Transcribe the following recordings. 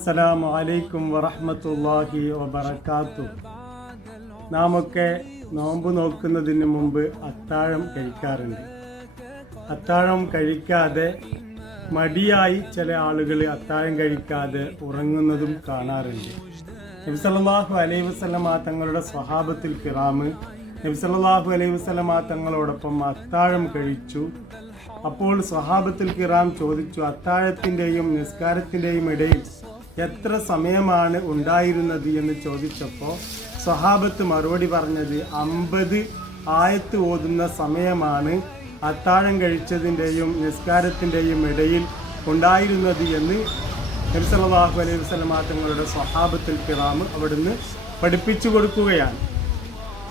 അസ്സലാമു അലൈക്കും വറഹ്മത്തുള്ളാഹി വബറകാതുഹു. നാമൊക്കെ നോമ്പ് നോക്കുന്നതിന് മുമ്പ് അത്താഴം കഴിക്കാറുണ്ട്. അത്താഴം കഴിക്കാതെ മടിയായി ചില ആളുകൾ അത്താഴം കഴിക്കാതെ ഉറങ്ങുന്നതും കാണാറുണ്ട്. നബി സല്ലല്ലാഹു അലൈഹി വസല്ലമ തങ്ങളുടെ സ്വഹാബത്തുൽ കിറാം നബി സല്ലല്ലാഹു അലൈഹി വസല്ലമ തങ്ങളോടൊപ്പം അത്താഴം കഴിച്ചു. അപ്പോൾ സ്വഹാബത്തുൽ കിറാം ചോദിച്ചു, അത്താഴത്തിൻ്റെയും നിസ്കാരത്തിൻ്റെയും ഇടയിൽ എത്ര സമയമാണ് ഉണ്ടായിരുന്നത് എന്ന് ചോദിച്ചപ്പോൾ സ്വഹാബത്ത് മറുപടി പറഞ്ഞത് 50 ആയത്ത് ഓതുന്ന സമയമാണ് അത്താഴം കഴിച്ചതിൻ്റെയും നിസ്കാരത്തിൻ്റെയും ഇടയിൽ ഉണ്ടായിരുന്നത് എന്ന് നബി സല്ലല്ലാഹു അലൈഹി വസല്ലമ തങ്ങളുടെ സ്വഹാബത്തുൽ കിറാം അവിടുന്ന് പഠിപ്പിച്ചു കൊടുക്കുകയാണ്.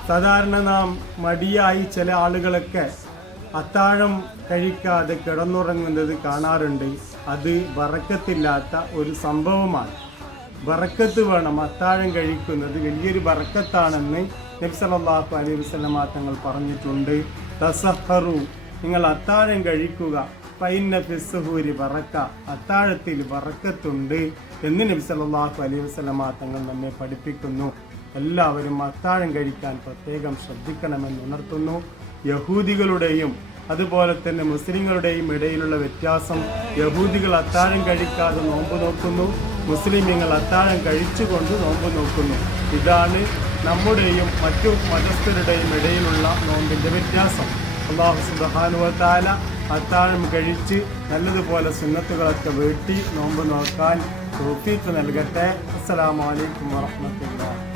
സാധാരണ നാം മടിയായി ചില ആളുകളൊക്കെ അത്താഴം കഴിക്കാതെ കിടന്നുറങ്ങുന്നത് കാണാറുണ്ട്. അത് ബറക്കത്തില്ലാത്ത ഒരു സംഭവമാണ്. ബറക്കത്ത് വേണം. അത്താഴം കഴിക്കുന്നത് വലിയൊരു ബറക്കത്താണെന്ന് നബി സല്ലല്ലാഹു അലൈഹി വസല്ലമ തങ്ങൾ പറഞ്ഞിട്ടുണ്ട്. തസഹറു, നിങ്ങൾ അത്താഴം കഴിക്കുക, ഫൈന്ന ഫിസ്സുഹൂരി ബറക്ക, അത്താഴത്തിൽ ബറക്കത്തുണ്ട് എന്ന് നബി സല്ലല്ലാഹു അലൈഹി വസല്ലമ തങ്ങൾ നമ്മെ പഠിപ്പിക്കുന്നു. എല്ലാവരും അത്താഴം കഴിക്കാൻ പ്രത്യേകം ശ്രദ്ധിക്കണമെന്ന് ഉണർത്തുന്നു. യഹൂദികളുടെയും അതുപോലെ തന്നെ മുസ്ലിങ്ങളുടെയും ഇടയിലുള്ള വ്യത്യാസം, യഹൂദികൾ അത്താഴം കഴിക്കാതെ നോമ്പ് നോക്കുന്നു, മുസ്ലിമീങ്ങൾ അത്താഴം കഴിച്ചുകൊണ്ട് നോമ്പ് നോക്കുന്നു. ഇതാണ് നമ്മുടെയും മറ്റു മതസ്ഥരുടെയും ഇടയിലുള്ള നോമ്പിൻ്റെ വ്യത്യാസം. അല്ലാഹു സുബ്ഹാനഹു വ തആല അത്താഴം കഴിച്ച് നല്ലതുപോലെ സുന്നത്തുകളൊക്കെ വീട്ടി നോമ്പ് നോക്കാൻ തൗഫീഖ് നൽകട്ടെ. അസ്സലാമു അലൈക്കും വറഹ്മത്തുള്ളാഹി.